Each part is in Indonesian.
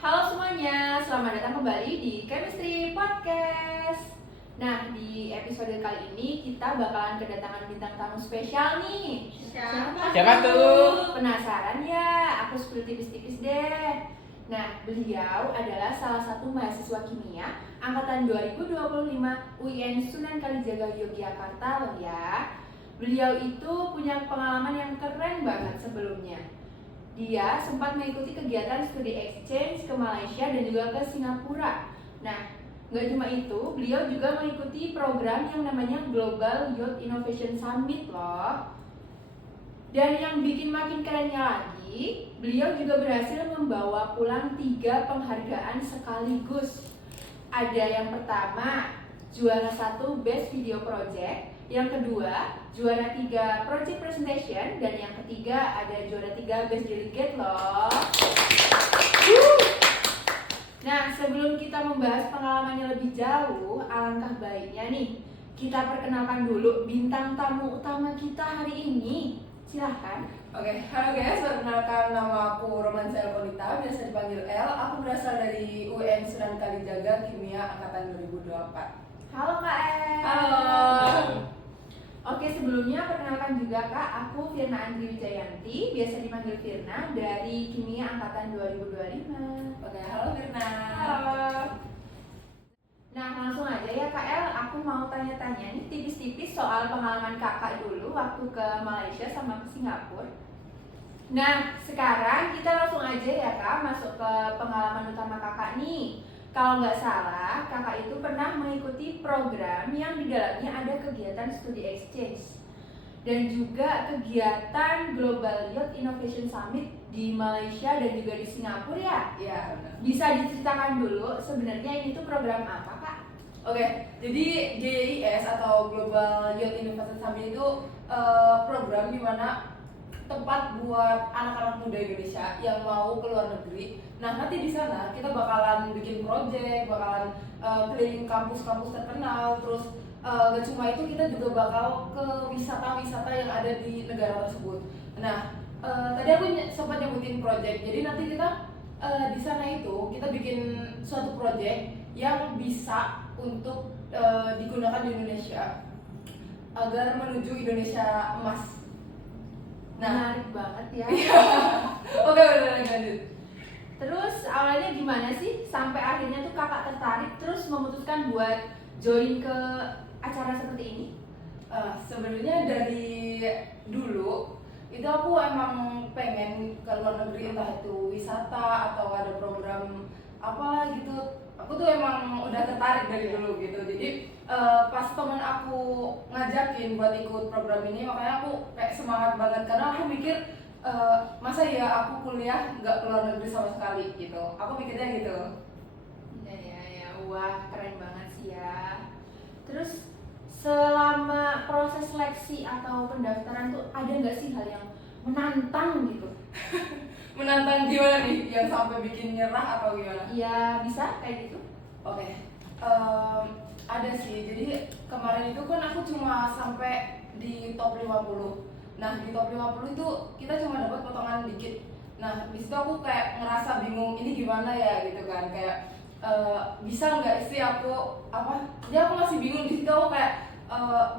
Halo semuanya, selamat datang kembali di Chemistry Podcast. Nah, di episode kali ini kita bakalan kedatangan bintang tamu spesial nih. Siapa tuh? Penasaran ya? Aku spill tipis-tipis deh. Nah, beliau adalah salah satu mahasiswa kimia angkatan 2025 UIN Sunan Kalijaga Yogyakarta loh ya. Beliau itu punya pengalaman yang keren banget sebelumnya. Dia sempat mengikuti kegiatan studi exchange ke Malaysia dan juga ke Singapura. Nah, nggak cuma itu, beliau juga mengikuti program yang namanya Global Youth Innovation Summit loh. Dan yang bikin makin kerennya lagi, beliau juga berhasil membawa pulang 3 penghargaan sekaligus. Ada yang pertama, juara 1 Best Video Project, yang kedua juara 3 Project Presentation, dan yang ketiga ada juara 3 Best Delegate loh. Nah, sebelum kita membahas pengalamannya lebih jauh, alangkah baiknya nih kita perkenalkan dulu bintang tamu utama kita hari ini. Silahkan. Oke, halo guys, perkenalkan nama aku Romansa Elkonita, biasa dipanggil El. Aku berasal dari UIN Sunan Kalijaga Kimia Angkatan 2024. Halo Kak El. Halo. Oke, sebelumnya perkenalkan juga Kak, aku Firna Andri Wijayanti, biasa dipanggil Firna, dari Kimia Angkatan 2025. Oke, halo Firna. Halo. Nah, langsung aja ya Kak El, aku mau tanya-tanya nih tipis-tipis soal pengalaman kakak dulu waktu ke Malaysia sama ke Singapura. Nah, sekarang kita langsung aja ya Kak, masuk ke pengalaman utama kakak nih. Kalau nggak salah, kakak itu pernah mengikuti program yang di dalamnya ada kegiatan studi exchange dan juga kegiatan Global Youth Innovation Summit di Malaysia dan juga di Singapura ya? Iya, benar. Bisa diceritakan dulu sebenarnya ini tuh program apa Kak? Oke, jadi GYIS atau Global Youth Innovation Summit itu program di mana tempat buat anak-anak muda Indonesia yang mau ke luar negeri. Nah, nanti di sana kita bakalan bikin project, bakalan keliling kampus-kampus terkenal, terus gak cuma itu, kita juga bakal ke wisata-wisata yang ada di negara tersebut. Nah, tadi aku sempat nyebutin project, jadi nanti kita di sana itu kita bikin suatu project yang bisa untuk digunakan di Indonesia agar menuju Indonesia emas. Nah, menarik banget ya. Oke, udah lanjut. Terus awalnya gimana sih sampai akhirnya tuh kakak tertarik terus memutuskan buat join ke acara seperti ini? Sebenarnya dari dulu itu aku emang pengen ke luar negeri, entah itu wisata atau ada program apa gitu. Aku tuh emang udah tertarik dari dulu gitu. Jadi pas temen aku ngajakin buat ikut program ini, makanya aku kayak semangat banget karena aku mikir masa ya aku kuliah nggak ke luar negeri sama sekali gitu. Aku mikirnya gitu. Ya, wah keren banget sih ya. Terus selama proses seleksi atau pendaftaran tuh ada nggak sih hal yang menantang gitu? Menantang gimana nih? Yang sampai bikin nyerah atau gimana? Ya bisa kayak gitu. Oke, ada sih. Jadi kemarin itu kan aku cuma sampai di top 50. Nah, di top 50 itu kita cuma dapat potongan dikit. Nah, di situ aku kayak ngerasa bingung, ini gimana ya gitu kan. Kayak bisa nggak sih aku apa? Jadi aku masih bingung di situ, aku kayak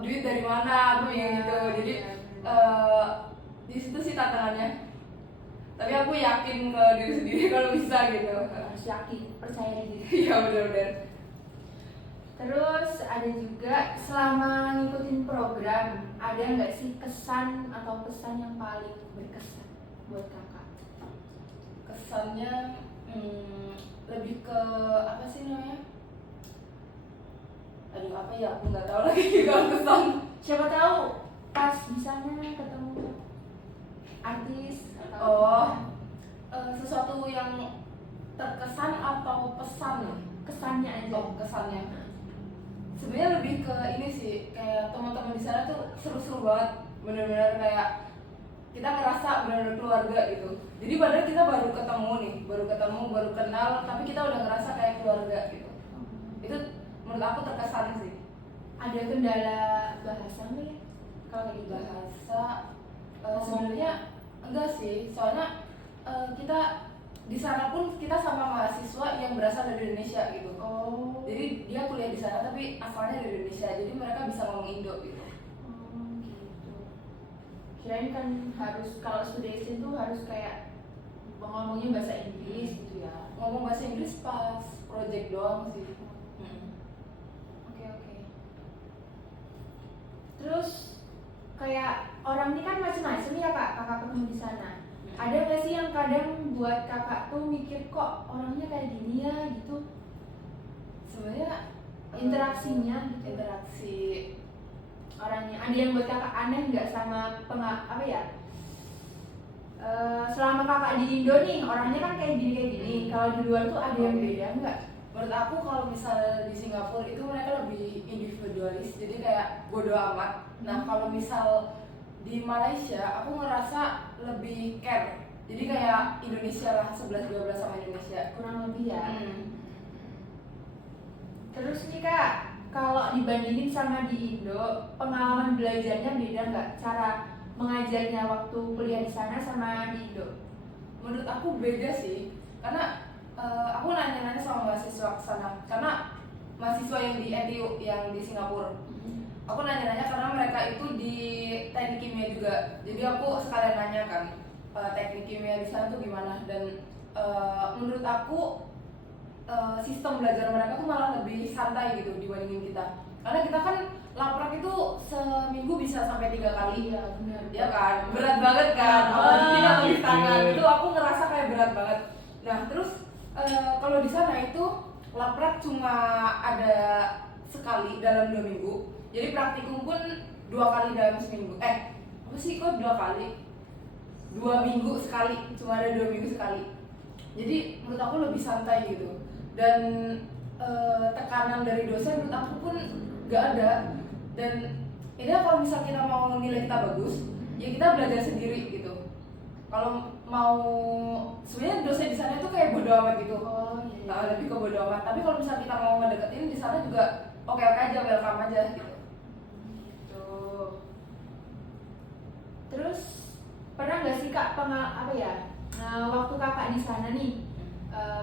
duit dari mana, aku bingung gitu. Jadi di situ sih tantangannya. Tapi aku yakin ke diri sendiri kalau bisa gitu. Harus yakin, percaya diri. Iya, benar-benar. Terus ada juga selama ngikutin program, ada nggak sih kesan atau pesan yang paling berkesan buat kakak? Kesannya lebih ke apa sih namanya? Aduh, apa ya, aku nggak tahu lagi kalau kesan. Siapa tahu pas di sana ketemu artis atau Sesuatu yang terkesan atau pesan? kesannya aja. Oh, kesannya. Sebenarnya lebih ke ini sih, kayak teman-teman di sana tuh seru-seru banget, benar-benar kayak kita ngerasa benar-benar keluarga gitu. Jadi padahal kita baru ketemu, baru kenal, tapi kita udah ngerasa kayak keluarga gitu. Itu menurut aku terkesan sih. Ada kendala bahasa nggak ya? Kalau kayak gitu Bahasa sebenarnya enggak sih, soalnya kita di sana pun kita sama mahasiswa yang berasal dari Indonesia gitu. Oh. Jadi dia kuliah di sana tapi asalnya dari Indonesia, jadi mereka bisa ngomong Indo gitu. Gitu. Kirain kan harus kalau studi exchange tuh harus kayak ngomongnya bahasa Inggris gitu ya. Ngomong bahasa Inggris pas project doang sih. Oke. Terus kayak orang ini kan macam-macam ya kak, kakak ketemu di sana. Ada nggak sih yang kadang buat kakak tuh mikir kok orangnya kayak gini ya gitu? Sebenarnya Interaksinya gitu. interaksi Orangnya ada yang buat kakak aneh nggak sama selama kakak di Indo nih orangnya kan kayak gini. Kalau di luar tuh ada yang beda nggak? menurut aku kalau misal di Singapura itu mereka lebih individualis, jadi kayak bodo amat. Nah kalau misal di Malaysia aku ngerasa lebih care, jadi kayak Indonesia lah, 11-12 sama Indonesia. Kurang lebih ya. Terus nih kak, kalau dibandingin sama di Indo, pengalaman belajarnya beda nggak? Cara mengajarnya waktu kuliah di sana sama di Indo? Menurut aku beda sih, karena aku nanya-nanya sama mahasiswa kesana, karena mahasiswa yang di NTU yang di Singapura. Aku nanya-nanya karena mereka itu di teknik kimia juga, jadi aku sekalian nanya kan teknik kimia di sana tuh gimana. Dan menurut aku sistem belajar mereka tuh malah lebih santai gitu dibandingin kita, karena kita kan laprak itu seminggu bisa sampai 3 kali. Iya benar. Ya kan, berat banget kan, apalagi kita tulis tangan, itu aku ngerasa kayak berat banget. Nah terus kalau di sana itu laprak cuma ada sekali dalam 2 minggu, jadi praktikum pun 2 kali dalam seminggu. Apa sih kok 2 kali? 2 minggu sekali, cuma ada 2 minggu sekali. Jadi menurut aku lebih santai gitu. Dan tekanan dari dosen menurut aku pun gak ada. Dan ini kalau misal kita mau nilai kita bagus, ya kita belajar sendiri gitu. Kalau mau, sebenarnya dosen di sana itu kayak bodo amat gitu. Lebih ke bodo amat. Tapi kalau misal kita mau ngedeketin di sana juga oke aja, welcome aja gitu. Terus pernah nggak sih kak waktu kakak di sana nih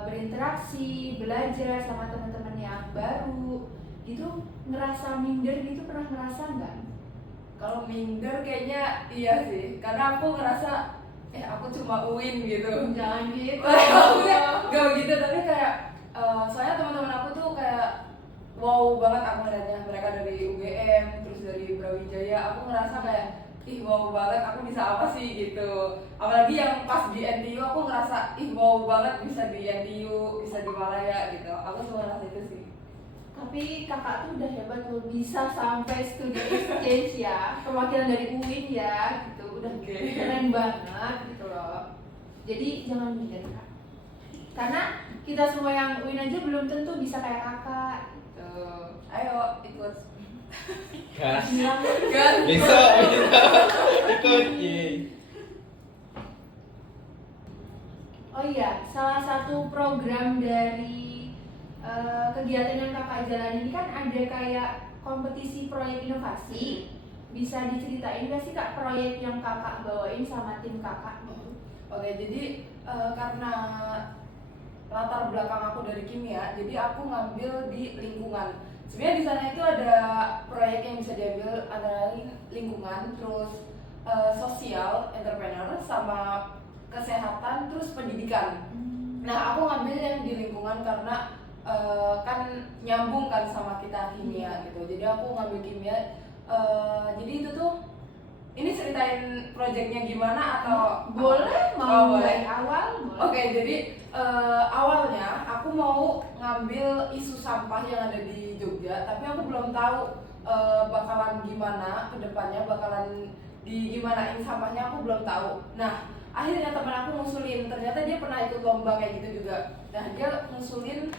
berinteraksi, belajar sama teman-teman yang baru, itu ngerasa minder gitu, pernah ngerasa nggak? Kalau minder kayaknya iya sih, karena aku ngerasa aku cuma UIN gitu. Jangan gitu. Gak begitu, tapi kayak soalnya teman-teman aku tuh kayak wow banget aku ngeliatnya, mereka dari UGM, terus dari Brawijaya. Aku ngerasa kayak wow banget, aku bisa apa sih gitu. Apalagi yang pas di NTU aku ngerasa wow banget bisa di NTU, bisa di Malaya gitu. Aku cuma ngerasa itu sih. Tapi kakak tuh udah hebat loh, bisa sampai studi exchange ya, perwakilan dari UIN ya gitu, udah keren banget gitu loh. Jadi jangan minder kak, karena kita semua yang UIN aja belum tentu bisa kayak kakak gitu. Ayo ikut. Gas. Kan? Bisa ikut. Oh iya, salah satu program dari kegiatan yang kakak jalan ini kan ada kayak kompetisi proyek inovasi. Bisa diceritain gak sih kak proyek yang kakak bawain sama tim kakak gitu? Oke, jadi karena latar belakang aku dari kimia, jadi aku ngambil di lingkungan. Sebenarnya di sana itu ada proyek yang bisa diambil antara lain lingkungan, terus sosial, entrepreneur, sama kesehatan, terus pendidikan. Nah, aku ngambil yang di lingkungan karena kan nyambung kan sama kita kimia gitu. Jadi aku ngambil kimia. Jadi itu tuh, ini ceritain proyeknya gimana atau boleh mau mulai awal? Oke, jadi awalnya aku mau ngambil isu sampah yang ada di Jogja, tapi aku belum tahu bakalan gimana kedepannya, bakalan gimanain sampahnya, aku belum tahu. Nah, akhirnya teman aku ngusulin, ternyata dia pernah ikut lomba kayak gitu juga. Nah, dia ngusulin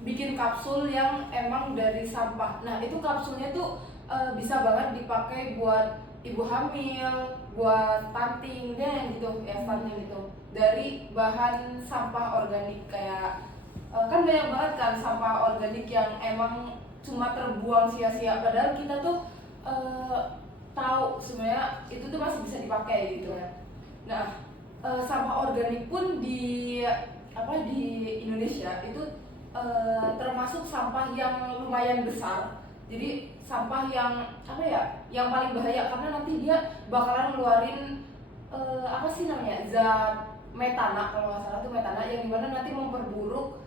bikin kapsul yang emang dari sampah. Nah, itu kapsulnya tuh bisa banget dipakai buat ibu hamil, buat stunting, dan gitu ya, stunting itu dari bahan sampah organik. Kayak kan banyak banget kan sampah organik yang emang cuma terbuang sia-sia, padahal kita tuh tahu sebenarnya itu tuh masih bisa dipakai gitu. Nah, sampah organik pun di Indonesia itu termasuk sampah yang lumayan besar. Jadi sampah yang yang paling bahaya karena nanti dia bakalan ngeluarin zat metana, kalau nggak salah tuh metana, yang dimana nanti memperburuk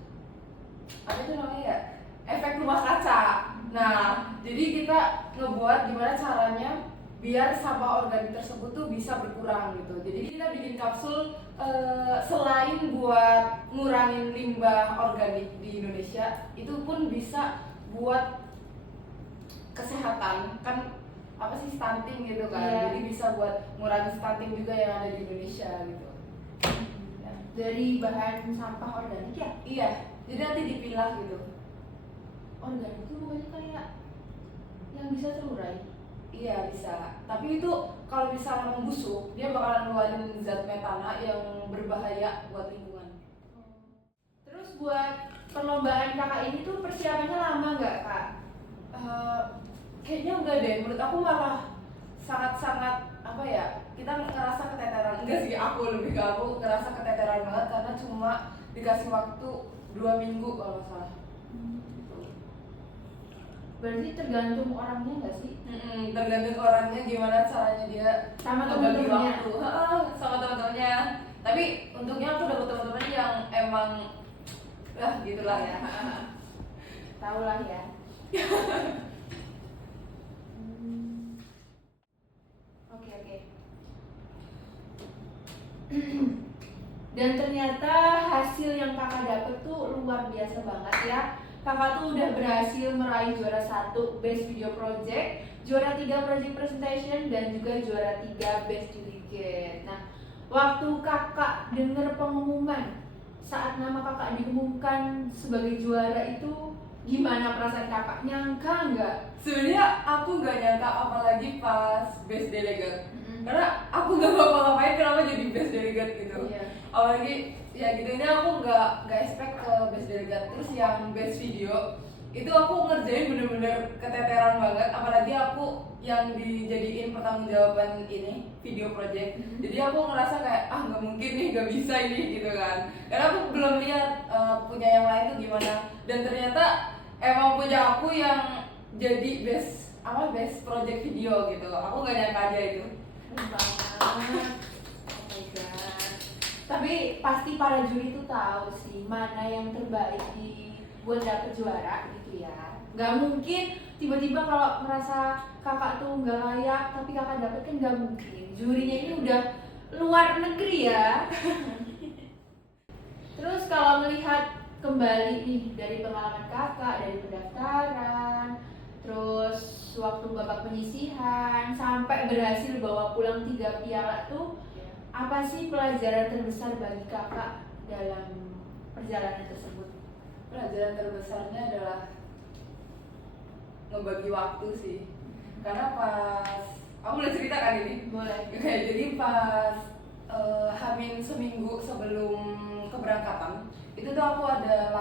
efek rumah kaca. Nah, jadi kita ngebuat gimana caranya biar sampah organik tersebut tuh bisa berkurang gitu. Jadi kita bikin kapsul selain buat ngurangin limbah organik di Indonesia, itu pun bisa buat kesehatan, kan stunting gitu kan. Yeah. Jadi bisa buat ngurangin stunting juga yang ada di Indonesia gitu. Ya. Dari bahan sampah organik ya? Iya, jadi nanti dipilah gitu. Organik itu bukannya kayak yang bisa terurai? Iya bisa, tapi itu kalau misalnya membusuk, dia bakalan ngeluarin zat metana yang berbahaya buat lingkungan. Terus buat perlombaan kakak ini tuh persiapannya lama nggak kak? Kayaknya enggak deh, menurut aku malah sangat-sangat kita ngerasa keteteran. Enggak sih, lebih ke aku ngerasa keteteran banget karena cuma dikasih waktu 2 minggu kalau nggak salah. Berarti tergantung orangnya nggak sih? Tergantung orangnya gimana caranya dia Sama ngebagi temen-temennya? waktu. Sama teman-temannya. Tapi untungnya aku dapet teman-teman yang emang gitulah ya. Tahu lah ya. Oke. Dan ternyata hasil yang kakak dapet tuh luar biasa banget ya. Kakak tuh udah berhasil meraih juara 1 Best Video Project, juara 3 Project Presentation, dan juga juara 3 Best Delegate. Nah, waktu kakak denger pengumuman, saat nama kakak diumumkan sebagai juara itu, gimana perasaan kakak? Nyangka nggak? Sebenarnya aku nggak nyangka, apalagi pas Best Delegate. Karena aku nggak ngapa-ngapain, kenapa jadi Best Delegate gitu. Iya. Apalagi ya gitu, ini aku nggak expect ke Best Delegate. Terus yang Best Video itu aku ngerjain bener-bener keteteran banget, apalagi aku yang dijadiin pertanggungjawaban ini video project. Jadi aku ngerasa kayak nggak mungkin nih, nggak bisa ini gitu kan, karena aku belum lihat punya yang lain tuh gimana. Dan ternyata emang punya aku yang jadi best project video gitu. Aku nggak nyangka aja itu. Banget. Oh my god. Tapi pasti para juri tuh tahu sih mana yang terbaik buat dapet juara gitu ya. Gak mungkin tiba-tiba kalau merasa kakak tuh nggak layak tapi kakak dapet, kan gak mungkin. Jurinya ini udah luar negeri ya. Terus kalau melihat kembali nih dari pengalaman kakak, dari pendaftaran, terus waktu babak penyisihan sampai berhasil bawa pulang 3 piala tuh, apa sih pelajaran terbesar bagi kakak dalam perjalanan tersebut? Pelajaran terbesarnya adalah ngebagi waktu sih. Karena pas aku boleh cerita kan ini? Boleh. Oke, jadi pas Hamin seminggu sebelum keberangkatan itu tuh aku ada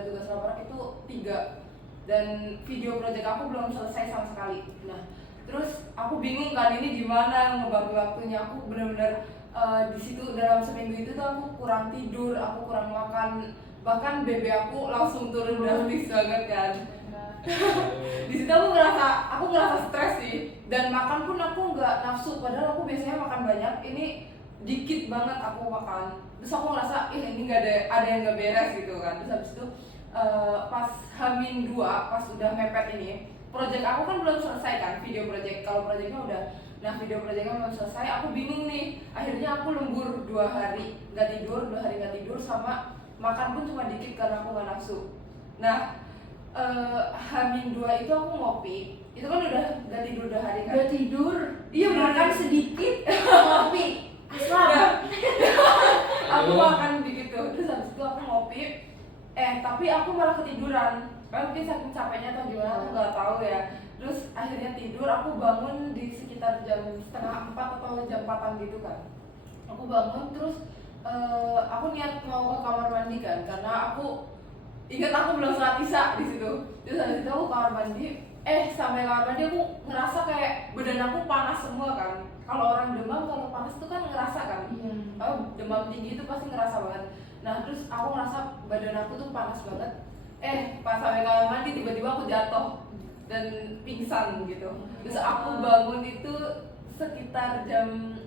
tugas laprak itu 3, dan video project aku belum selesai sama sekali. Nah, terus aku bingung kan ini gimana ngebagi waktunya. Aku bener-bener di situ dalam seminggu itu tuh aku kurang tidur, aku kurang makan, bahkan BB aku langsung turun drastis banget kan. Di situ aku ngerasa stres sih, dan makan pun aku nggak nafsu, padahal aku biasanya makan banyak. Ini dikit banget aku makan, terus aku ngerasa ini nggak ada yang nggak beres gitu kan. Terus habis itu pas Hamin 2, pas udah mepet ini, project aku kan belum selesai kan, video project. Kalau projectnya udah, nah video projectnya belum selesai, aku bingung nih. Akhirnya aku lembur 2 hari nggak tidur, sama makan pun cuma dikit karena aku nggak nafsu. Nah, Hamin 2 itu aku ngopi, itu kan udah nggak tidur 2 hari kan. Udah tidur, Iya, makan bener. sedikit, ngopi, asal. Aku makan dikit tuh, terus habis itu aku ngopi, tapi aku malah ketiduran. Mungkin saking capeknya atau gimana, aku nggak tahu ya. Terus akhirnya tidur, aku bangun di sekitar jam 3:30 atau jam 4-an gitu kan. Aku bangun terus aku niat mau ke kamar mandi kan, karena aku ingat aku belum sholat isya di situ. Terus habis itu aku kamar mandi, sampai kamar mandi aku ngerasa kayak badan aku panas semua kan. kalau orang demam kalau panas tuh kan ngerasa kan. Iya. Kalau demam tinggi itu pasti ngerasa banget. Nah terus aku ngerasa badan aku tuh panas banget. Pas sampai kamar mandi tiba-tiba aku jatuh dan pingsan gitu. Terus aku bangun itu sekitar jam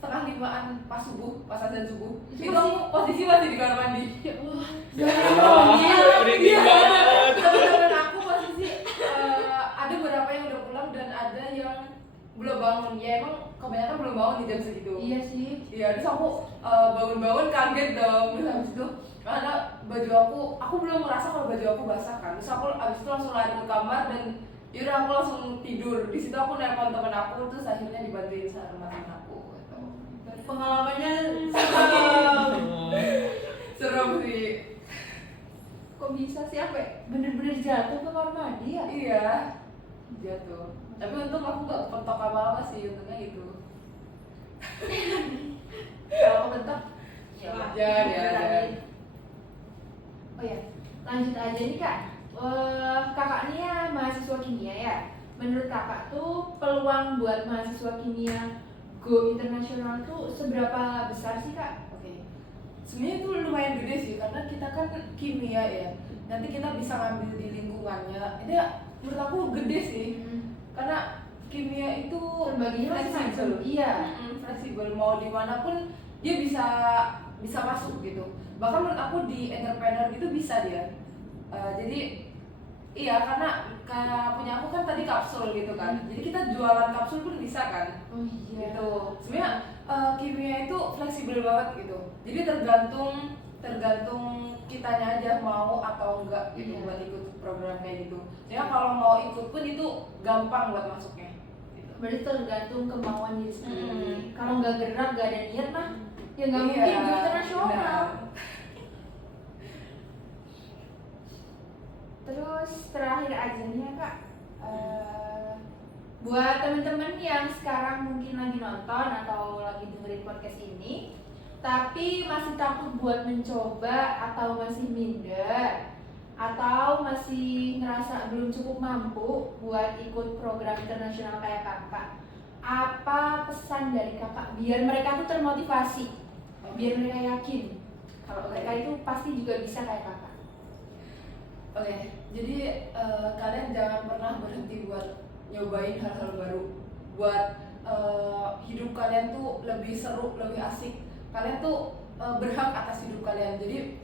4:30 pas azan subuh. Itu aku posisi masih di kamar mandi. Ya Allah. Ya Allah, merinding banget. Teman-teman aku posisi ada beberapa yang udah pulang dan ada yang belum bangun. Ya emang kebanyakan belum bangun di jam segitu. Iya sih. Iya, terus aku bangun-bangun kaget dong. Terus habis itu karena baju aku belum merasa kalau baju aku basah kan. Terus aku habis itu langsung lari ke kamar dan yaudah aku langsung tidur. Di situ aku nelpon teman aku, terus akhirnya dibantuin sama teman aku. Gitu. Pengalamannya Serem sih. kok bisa sih apa? Bener-bener jatuh ke kamar mandi ya? Iya, jatuh. Tapi untung aku gak kepentok apa-apa sih, untungnya gitu. Kalau kebentok, ya lah. Jangan. Oh ya, lanjut aja nih kak. Kakak nih ya mahasiswa kimia ya. Menurut kakak tuh peluang buat mahasiswa kimia go internasional tuh seberapa besar sih kak? Oke. Sebenarnya itu lumayan gede sih karena kita kan kimia ya. Nanti kita bisa ngambil di lingkungannya. Itu ya menurut aku gede sih. Karena kimia itu Terbaginya fleksibel. macam-macam. Iya. Fleksibel, mau dimanapun dia bisa masuk gitu. Bahkan menurut aku di entrepreneur itu bisa dia. Jadi iya karena kayak punya aku kan tadi kapsul gitu kan. Jadi kita jualan kapsul pun bisa kan. Oh iya. Gitu. Sebenarnya kimia itu fleksibel banget gitu. Jadi tergantung kitanya aja mau atau enggak gitu buat ikut program kayak gitu. Ya kalau mau ikut pun itu gampang buat masuknya. Gitu. Berarti tergantung kemauan diri sendiri. Kalau nggak gerak, nggak ada niat mah, ya nggak Iya, mungkin go internasional. benar. Terus terakhir aja nih ya kak, buat temen-temen yang sekarang mungkin lagi nonton atau lagi dengerin podcast ini, tapi masih takut buat mencoba atau masih minder atau masih ngerasa belum cukup mampu buat ikut program internasional kayak kakak, apa pesan dari kakak biar mereka tuh termotivasi, biar mereka yakin kalau mereka itu pasti juga bisa kayak kakak? Oke, jadi kalian jangan pernah berhenti buat nyobain hal-hal baru, buat hidup kalian tuh lebih seru, lebih asik. Kalian tuh berhak atas hidup kalian. Jadi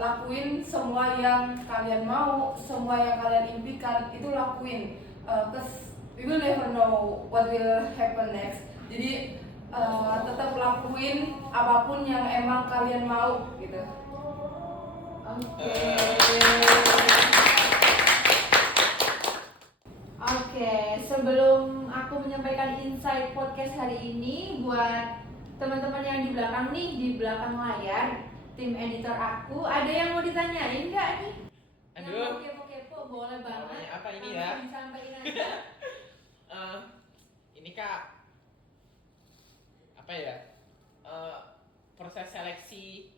lakuin semua yang kalian mau, semua yang kalian impikan itu lakuin. 'Cause we will never know what will happen next. Jadi tetap lakuin apapun yang emang kalian mau gitu. Oke, sebelum aku menyampaikan insight podcast hari ini buat teman-teman yang di belakang nih, di belakang layar, tim editor aku, ada yang mau ditanyain nggak nih? Yang Aduh. mau kepo-kepo boleh banget. Namanya apa ini Langsung ya? disampaikan aja. Ini kak, apa ya? Proses seleksi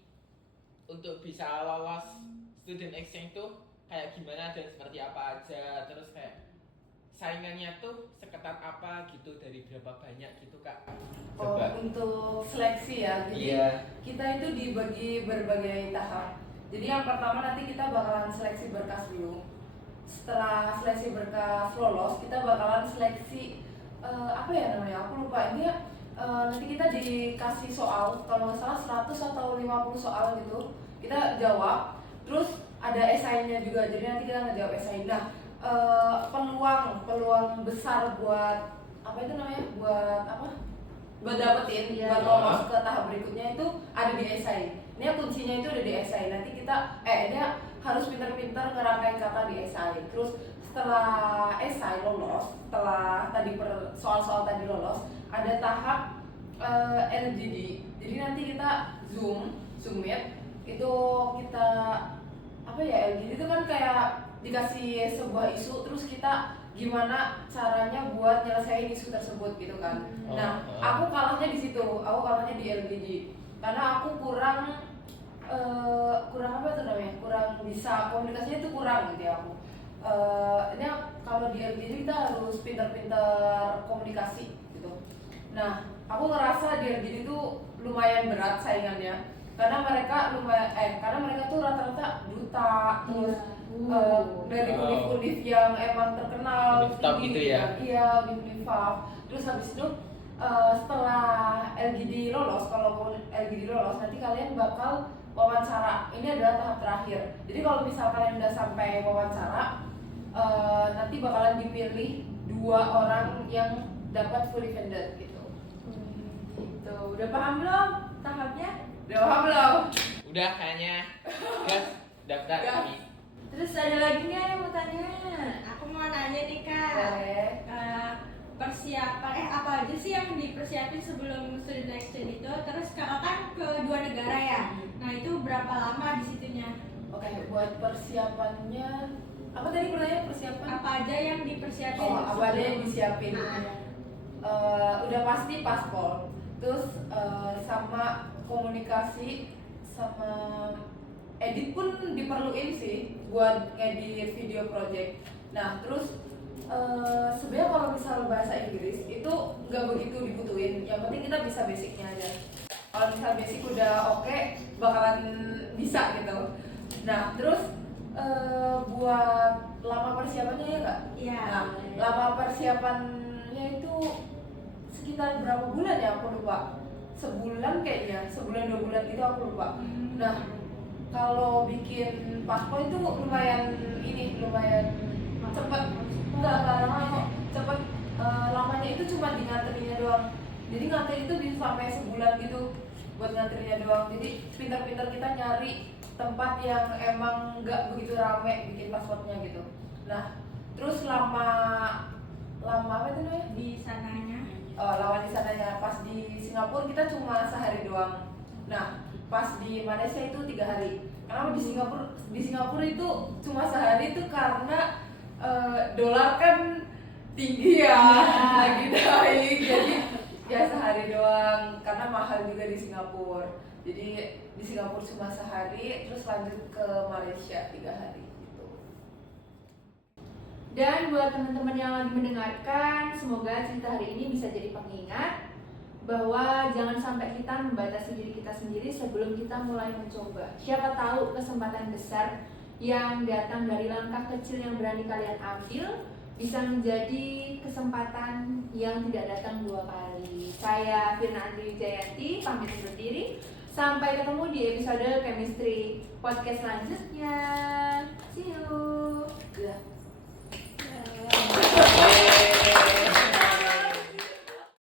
untuk bisa lolos student exchange tuh kayak gimana dan seperti apa aja, terus kayak saingannya tuh seketat apa gitu, dari berapa banyak gitu kak? Coba. Untuk seleksi ya, jadi Iya. kita itu dibagi berbagai tahap. Jadi yang pertama nanti kita bakalan seleksi berkas dulu. Setelah seleksi berkas lolos, kita bakalan seleksi apa ya namanya? Aku lupa. Ini nanti kita dikasih soal, kalau nggak salah 100 atau 50 soal gitu. Kita jawab, terus ada esainya juga. Jadi nanti kita ngejawab esai. Nah, peluang besar buat apa itu namanya? Buat dapetin, Iya. buat lolos ke tahap berikutnya itu ada di esai. Ini kuncinya itu ada di esai. Nanti kita dia harus pintar-pintar ngerangkain kata di esai. Terus setelah esai lolos, setelah tadi soal-soal tadi lolos, ada tahap LGD. Jadi nanti kita Zoom meet itu kita apa ya, LGD itu kan kayak dikasih sebuah isu, terus kita gimana caranya buat nyelesain isu tersebut gitu kan. Nah, aku kalahnya di situ, aku kalahnya di LGD karena aku kurang apa itu namanya, kurang bisa komunikasinya itu kurang gitu ya aku. Ini kalau di LGD kita harus pintar-pintar komunikasi gitu. Nah, aku ngerasa di RGD itu lumayan berat saingannya karena mereka tuh rata-rata duta, terus dari univ-univ yang emang terkenal Univ top gitu ya? Iya, univ FAF. Terus habis itu setelah LGD lolos, kalau LGD lolos nanti kalian bakal wawancara. Ini adalah tahap terakhir. Jadi kalau misal kalian udah sampai wawancara, nanti bakalan dipilih 2 orang yang dapat fully funded gitu. Gitu. Udah paham belum tahapnya? Udah paham belum? Udah kayaknya. Gas daftar Gas. ini. Terus ada lagi nggak yang mau tanya? Aku mau nanya nih Kak, Boleh. persiapan apa aja sih yang dipersiapin sebelum student exchange itu? Terus kakak kan ke 2 negara ya, nah itu berapa lama di situnya? Oke, buat persiapannya apa tadi pertanyaan persiapan? Apa aja yang dipersiapin? Oh, apa aja yang disiapin? Udah pasti paspor, terus sama komunikasi, sama edit pun diperluin sih buat ngedit video project. Nah, terus sebenarnya kalau misal bahasa Inggris itu nggak begitu dibutuhin. Yang penting kita bisa basicnya aja. Kalau misal basic udah oke, bakalan bisa gitu. Nah, terus buat lama persiapannya ya nggak? Iya. Nah, lama persiapannya itu sekitar berapa bulan ya? Aku lupa. Sebulan kayaknya, sebulan 2 bulan gitu aku lupa. Nah, kalau bikin paspor itu lumayan cepet. Enggak lama kok, cepet. Lamanya itu cuma di nganterinnya doang. Jadi ngantri itu bisa sampai sebulan gitu buat nganterinnya doang. Jadi pintar-pintar kita nyari tempat yang emang nggak begitu rame bikin paspornya gitu. Nah, terus lama apa itu namanya? Di sananya. Lawan di sananya. Pas di Singapura kita cuma sehari doang. Nah, pas di Malaysia itu 3 hari. Kenapa di Singapura itu cuma sehari itu karena dolar kan tinggi ya, lagi naik, jadi ya sehari doang karena mahal juga di Singapura. Jadi di Singapura cuma sehari, terus lanjut ke Malaysia 3 hari gitu. Dan buat teman-teman yang lagi mendengarkan, semoga cerita hari ini bisa jadi pengingat bahwa jangan sampai kita membatasi diri kita sendiri sebelum kita mulai mencoba. Siapa tahu kesempatan besar yang datang dari langkah kecil yang berani kalian ambil bisa menjadi kesempatan yang tidak datang 2 kali. Saya Firna Andri Jayanti, pamit undur diri. Sampai ketemu di episode Chemistry podcast selanjutnya. See you.